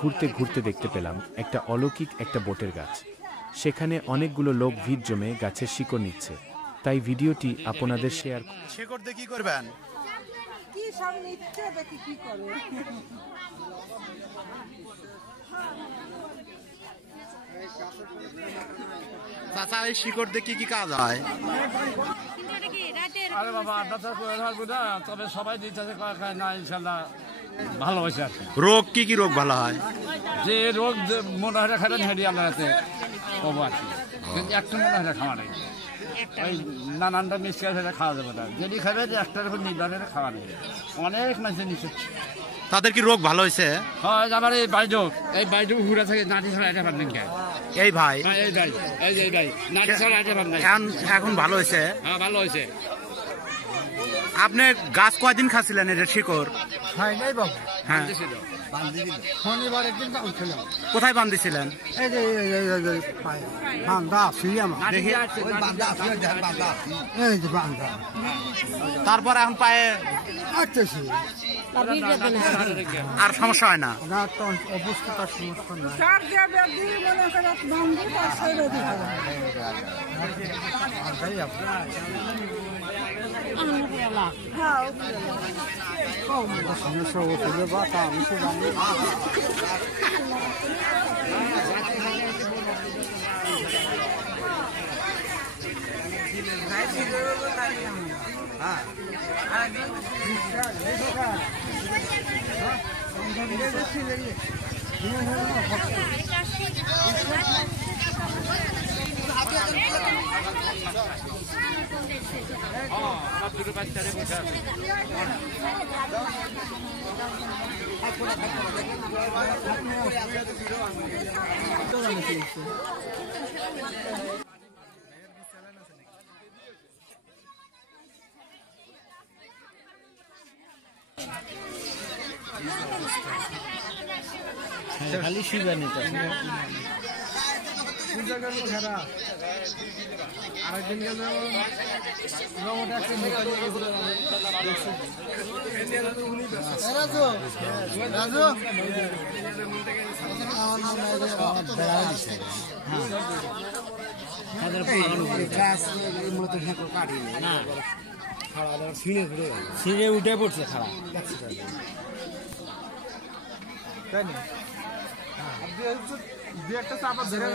ঘুরতে ঘুরতে দেখতে পেলাম একটা অলৌকিক একটা বটের গাছ। সেখানে অনেকগুলো লোক ভিড় জমে গাছের শিকড় নিচ্ছে। তাই ভিডিওটি আপনাদের শেয়ার। শিকড় দিয়ে কি করবেন? কি সব নিচ্ছে দেখি কি করে। চাচা এই শিকড় দিয়ে কি কাজ হয়? আরে বাবা আড্ডা করে থাকবো না, তবে সবাই দিচ্ছে না ইনশাল্লাহ ভালো হয়েছে আর রোগ কি রোগ ভালো হয়? যে রোগ মনে হয় খাবেন হেঁটে আল্লাহতে কবো আর কি, কিন্তু একটা মনে হয় খাওয়া নেই, ওই নানানটা মিক্সচার হয়ে খাওয়া যাবে না, যেটি খাবে একটার উপর নির্ভর খাওয়া নেই। অনেক মানুষের নিচ্ছে, তাদের কি রোগ ভালো হয়েছে? হয় আমার এই বাইজক ঘুরে থাকে নাটি ছাড়া এটা পারলেন কে এই ভাই এই ভাই নাটি ছাড়া এটা পারলেন এখন ভালো হয়েছে? হ্যাঁ ভালো হয়েছে। আপনি গাছ কয়দিন খাচ্ছিলেন এটা শিকড়? হ্যাঁ, কোথায় বান্ধিছিলেন? তারপর এখন পায়ে আর সমস্যা হয় না? খালি সুগার নিতে ছিঁড়ে উঠে পড়ছে খারাপ তাই না? দু একটা চাপা ধরে